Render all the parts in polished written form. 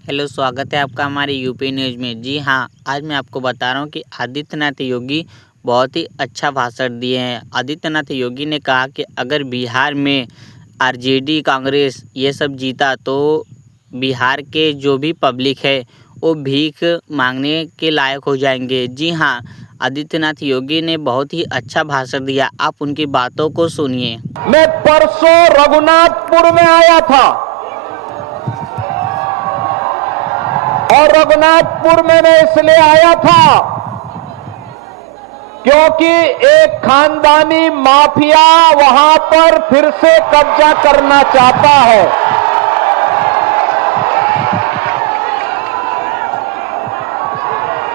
Hello, स्वागत है आपका हमारे यूपी न्यूज़ में। जी हाँ, आज मैं आपको बता रहा हूँ कि आदित्यनाथ योगी बहुत ही अच्छा भाषण दिए हैं। आदित्यनाथ योगी ने कहा कि अगर बिहार में आरजेडी, कांग्रेस ये सब जीता तो बिहार के जो भी पब्लिक है वो भीख मांगने के लायक हो जाएंगे। जी हाँ, आदित्यनाथ योगी ने बहुत ही अच्छा भाषण दिया। आप उनकी बातों को सुनिए। मैं परसों रघुनाथपुर में आया था और रघुनाथपुर में मैं इसलिए आया था क्योंकि एक खानदानी माफिया वहां पर फिर से कब्जा करना चाहता है।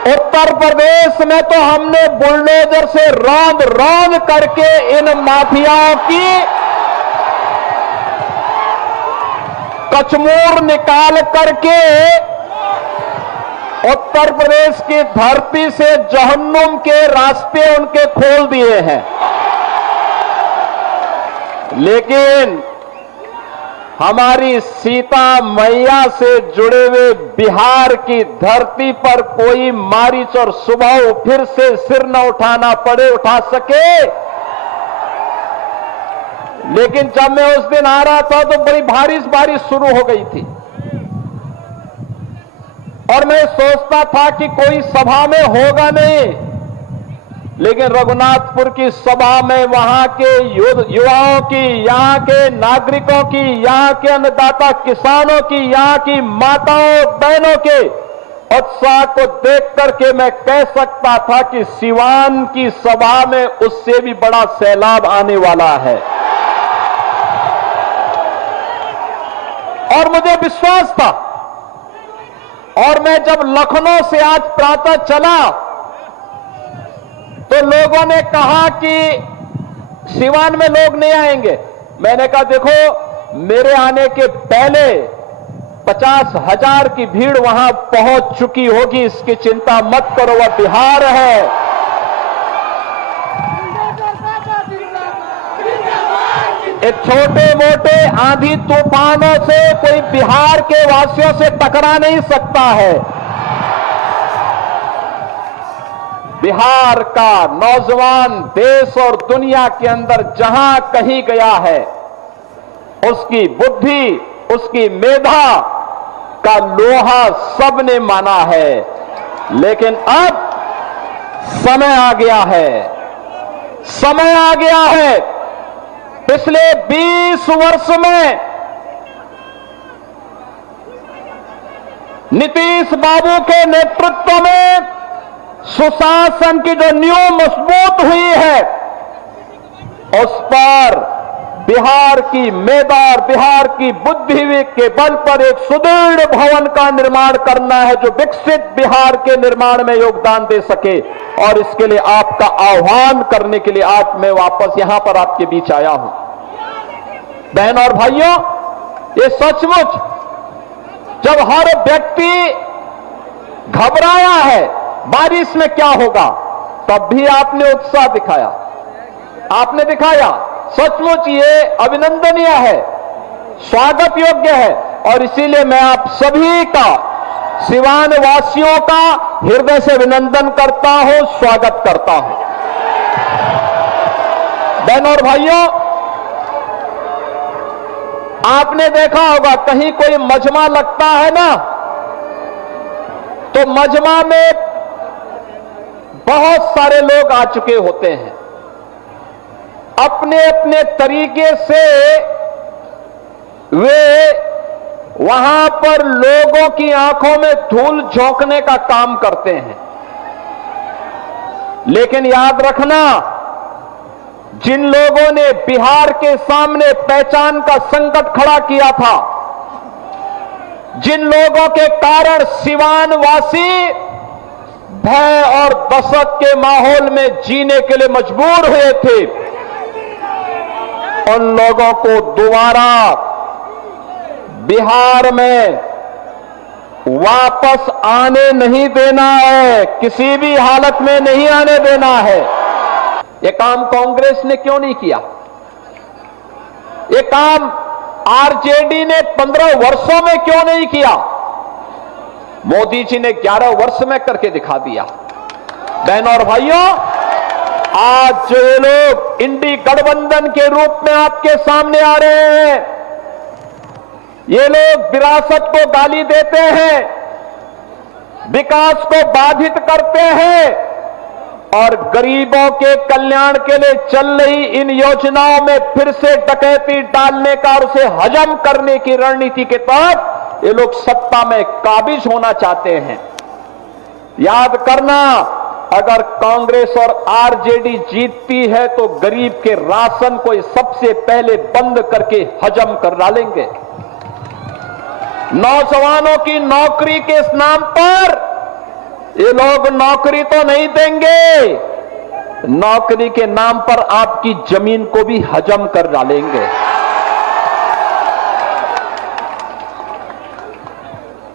उत्तर प्रदेश में तो हमने बुलडोजर से रौंद रौंद करके इन माफियाओं की कचमूर निकाल करके उत्तर प्रदेश की धरती से जहन्नुम के रास्ते उनके खोल दिए हैं। लेकिन हमारी सीता मैया से जुड़े हुए बिहार की धरती पर कोई मारिच और सुबह फिर से सिर न उठाना पड़े, उठा सके। लेकिन जब मैं उस दिन आ रहा था तो बड़ी बारिश शुरू हो गई थी और मैं सोचता था कि कोई सभा में होगा नहीं, लेकिन रघुनाथपुर की सभा में वहां के युवाओं की, यहां के नागरिकों की, यहां के अन्नदाता किसानों की, यहां की माताओं बहनों के उत्साह को देख करके मैं कह सकता था कि सिवान की सभा में उससे भी बड़ा सैलाब आने वाला है। और मुझे विश्वास था। और मैं जब लखनऊ से आज प्रातः चला तो लोगों ने कहा कि सिवान में लोग नहीं आएंगे। मैंने कहा देखो, मेरे आने के पहले 50,000 की भीड़ वहां पहुंच चुकी होगी, इसकी चिंता मत करो, वह बिहार है। एक छोटे मोटे आंधी तूफानों से कोई बिहार के वासियों से टकरा नहीं सकता है। बिहार का नौजवान देश और दुनिया के अंदर जहां कहीं गया है, उसकी बुद्धि, उसकी मेधा का लोहा सबने माना है। लेकिन अब समय आ गया है, समय आ गया है। पिछले 20 वर्ष में नीतीश बाबू के नेतृत्व में सुशासन की जो नींव मजबूत हुई है, उस पर बिहार की मेधा और बिहार की बुद्धि के बल पर एक सुदृढ़ भवन का निर्माण करना है जो विकसित बिहार के निर्माण में योगदान दे सके। और इसके लिए आपका आह्वान करने के लिए आज मैं वापस यहां पर आपके बीच आया हूं। बहन और भाइयों, ये सचमुच जब हर व्यक्ति घबराया है बारिश में क्या होगा, तब भी आपने उत्साह दिखाया, आपने दिखाया। सचमुच ये अभिनंदनीय है, स्वागत योग्य है। और इसीलिए मैं आप सभी का, सिवान वासियों का हृदय से अभिनंदन करता हूं, स्वागत करता हूं। बहनों और भाइयों, आपने देखा होगा कहीं कोई मजमा लगता है ना, तो मजमा में बहुत सारे लोग आ चुके होते हैं। अपने अपने तरीके से वे वहां पर लोगों की आंखों में धूल झोंकने का काम करते हैं। लेकिन याद रखना, जिन लोगों ने बिहार के सामने पहचान का संकट खड़ा किया था, जिन लोगों के कारण सिवान वासी भय और दहशत के माहौल में जीने के लिए मजबूर हुए थे, उन लोगों को दोबारा बिहार में वापस आने नहीं देना है, किसी भी हालत में नहीं आने देना है। ये काम कांग्रेस ने क्यों नहीं किया? ये काम आरजेडी ने 15 वर्षों में क्यों नहीं किया? मोदी जी ने 11 वर्ष में करके दिखा दिया। बहनों और भाइयों, आज जो ये लोग इंडी गठबंधन के रूप में आपके सामने आ रहे हैं, ये लोग विरासत को गाली देते हैं, विकास को बाधित करते हैं और गरीबों के कल्याण के लिए चल रही इन योजनाओं में फिर से डकैती डालने का और उसे हजम करने की रणनीति के तहत ये लोग सत्ता में काबिज होना चाहते हैं। याद करना, अगर कांग्रेस और आरजेडी जीतती है तो गरीब के राशन को सबसे पहले बंद करके हजम कर डालेंगे। नौजवानों की नौकरी के इस नाम पर ये लोग नौकरी तो नहीं देंगे, नौकरी के नाम पर आपकी जमीन को भी हजम कर डालेंगे।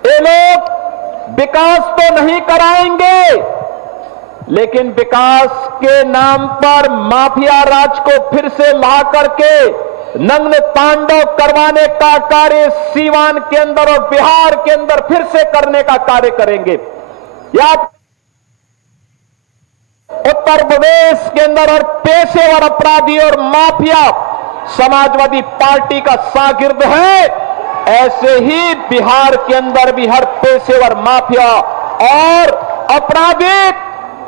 ये लोग विकास तो नहीं कराएंगे, लेकिन विकास के नाम पर माफिया राज को फिर से ला करके नग्न तांडव करवाने का कार्य सीवान के अंदर और बिहार के अंदर फिर से करने का कार्य करेंगे। याद, उत्तर प्रदेश के अंदर और पेशेवर अपराधी और माफिया समाजवादी पार्टी का शागिर्द है, ऐसे ही बिहार के अंदर भी हर पेशेवर माफिया और अपराधी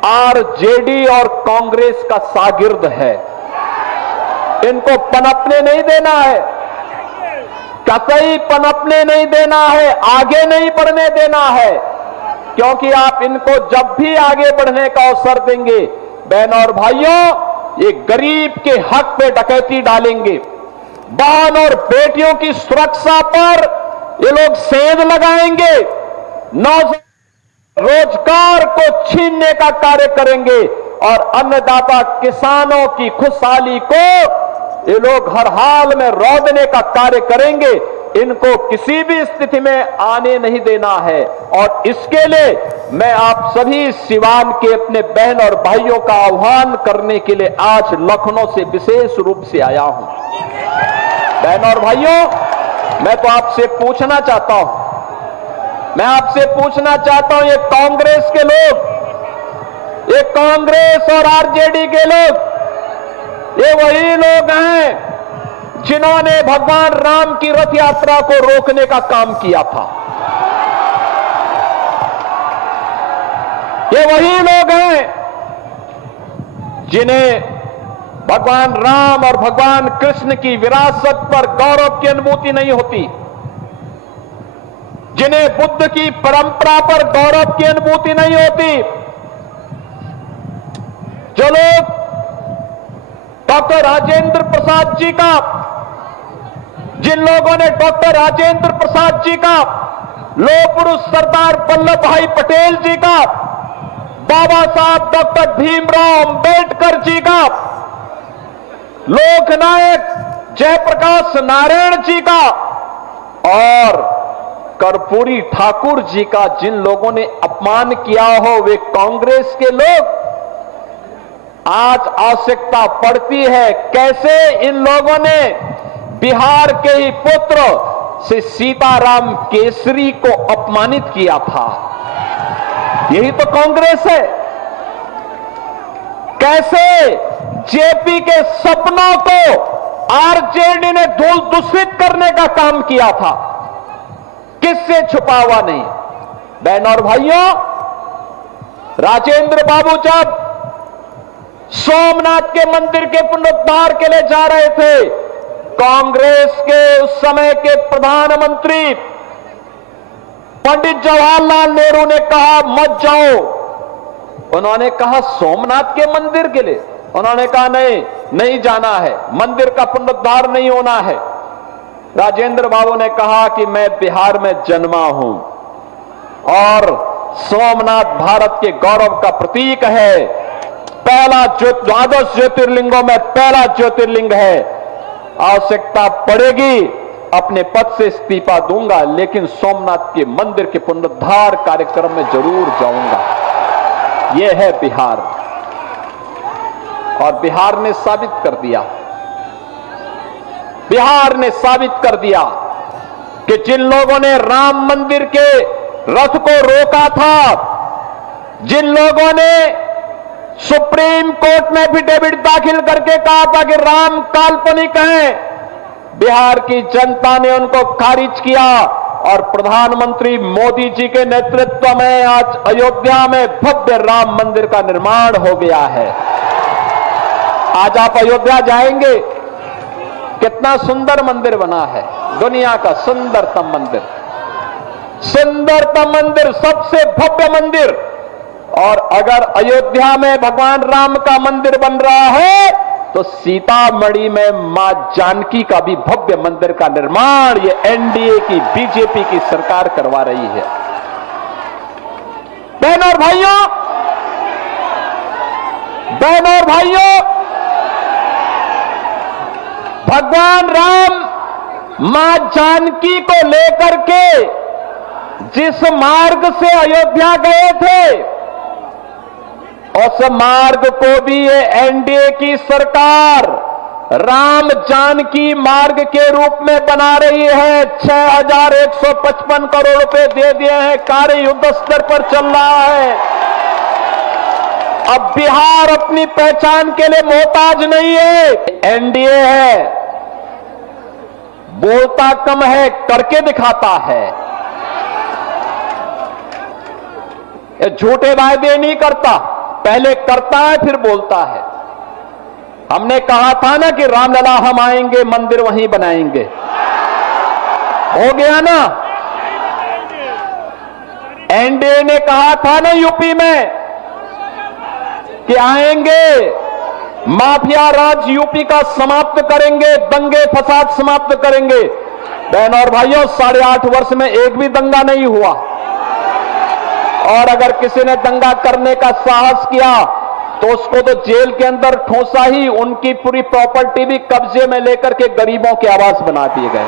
आरजेडी और कांग्रेस का शागिर्द है। इनको पनपने नहीं देना है, कतई पनपने नहीं देना है, आगे नहीं बढ़ने देना है, क्योंकि आप इनको जब भी आगे बढ़ने का अवसर देंगे, बहनों और भाइयों, ये गरीब के हक पे डकैती डालेंगे। बहन और बेटियों की सुरक्षा पर ये लोग सेंध लगाएंगे, रोजगार को छीनने का कार्य करेंगे और अन्नदाता किसानों की खुशहाली को ये लोग हर हाल में रौंदने का कार्य करेंगे। इनको किसी भी स्थिति में आने नहीं देना है और इसके लिए मैं आप सभी सिवान के अपने बहन और भाइयों का आह्वान करने के लिए आज लखनऊ से विशेष रूप से आया हूं। बहन और भाइयों, मैं तो आपसे पूछना चाहता हूं, ये कांग्रेस के लोग, ये कांग्रेस और आरजेडी के लोग, ये वही लोग हैं जिन्होंने भगवान राम की रथ यात्रा को रोकने का काम किया था। ये वही लोग हैं जिन्हें भगवान राम और भगवान कृष्ण की विरासत पर गौरव की अनुभूति नहीं होती, जिन्हें बुद्ध की परंपरा पर गौरव की अनुभूति नहीं होती, जो लोग डॉक्टर राजेंद्र प्रसाद जी का, जिन लोगों ने डॉक्टर राजेंद्र प्रसाद जी का, लौह पुरुष सरदार वल्लभ भाई पटेल जी का, बाबा साहब डॉक्टर भीमराव अंबेडकर जी का, लोकनायक जयप्रकाश नारायण जी का और कर्पूरी ठाकुर जी का जिन लोगों ने अपमान किया हो, वे कांग्रेस के लोग। आज आवश्यकता पड़ती है कैसे इन लोगों ने बिहार के ही पुत्र से सीताराम केसरी को अपमानित किया था। यही तो कांग्रेस है। कैसे जेपी के सपनों को आरजेडी ने धूल दूषित करने का काम किया था, किससे छुपा हुआ नहीं। बहनों और भाइयों, राजेंद्र बाबू जब सोमनाथ के मंदिर के पुनरुद्धार के लिए जा रहे थे, कांग्रेस के उस समय के प्रधानमंत्री पंडित जवाहरलाल नेहरू ने कहा मत जाओ। उन्होंने कहा सोमनाथ के मंदिर के लिए, उन्होंने कहा नहीं जाना है, मंदिर का पुनरुद्धार नहीं होना है। राजेंद्र बाबू ने कहा कि मैं बिहार में जन्मा हूं और सोमनाथ भारत के गौरव का प्रतीक है, पहला द्वादश ज्योतिर्लिंगों में पहला ज्योतिर्लिंग है। आवश्यकता पड़ेगी अपने पद से इस्तीफा दूंगा, लेकिन सोमनाथ के मंदिर के पुनरुद्धार कार्यक्रम में जरूर जाऊंगा। यह है बिहार, और बिहार ने साबित कर दिया, बिहार ने साबित कर दिया कि जिन लोगों ने राम मंदिर के रथ को रोका था, जिन लोगों ने सुप्रीम कोर्ट में एफिडेविट दाखिल करके कहा था कि राम काल्पनिक हैं, बिहार की जनता ने उनको खारिज किया और प्रधानमंत्री मोदी जी के नेतृत्व में आज अयोध्या में भव्य राम मंदिर का निर्माण हो गया है। आज आप अयोध्या जाएंगे, कितना सुंदर मंदिर बना है, दुनिया का सुंदरतम मंदिर, सुंदरतम मंदिर, सबसे भव्य मंदिर। और अगर अयोध्या में भगवान राम का मंदिर बन रहा है तो सीतामढ़ी में मां जानकी का भी भव्य मंदिर का निर्माण ये एनडीए की, बीजेपी की सरकार करवा रही है। बहनों और भाइयों, भगवान राम मां जानकी को लेकर के जिस मार्ग से अयोध्या गए थे, उस मार्ग को भी ये एनडीए की सरकार राम जानकी मार्ग के रूप में बना रही है। 6155 करोड़ रुपए दे दिए हैं, कार्य युद्ध स्तर पर चल रहा है। अब बिहार अपनी पहचान के लिए मोहताज नहीं है, एनडीए है, बोलता कम है, करके दिखाता है। ये झूठे वायदे नहीं करता, पहले करता है फिर बोलता है। हमने कहा था ना कि रामलला हम आएंगे, मंदिर वहीं बनाएंगे, हो गया ना। एनडीए ने कहा था ना यूपी में कि आएंगे, माफिया राज यूपी का समाप्त करेंगे, दंगे फसाद समाप्त करेंगे। बहनों और भाइयों, 8.5 वर्ष में एक भी दंगा नहीं हुआ, और अगर किसी ने दंगा करने का साहस किया तो उसको तो जेल के अंदर ठोसा ही, उनकी पूरी प्रॉपर्टी भी कब्जे में लेकर के गरीबों के आवास बना दिए गए।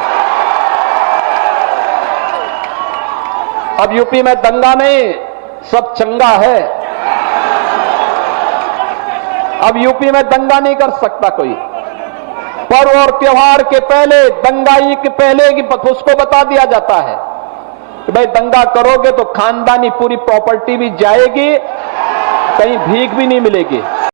अब यूपी में दंगा नहीं, सब चंगा है। अब यूपी में दंगा नहीं कर सकता कोई। पर्व और त्योहार के पहले, दंगाई के पहले की उसको बता दिया जाता है कि भाई दंगा करोगे तो खानदानी पूरी प्रॉपर्टी भी जाएगी, कहीं भीख भी नहीं मिलेगी।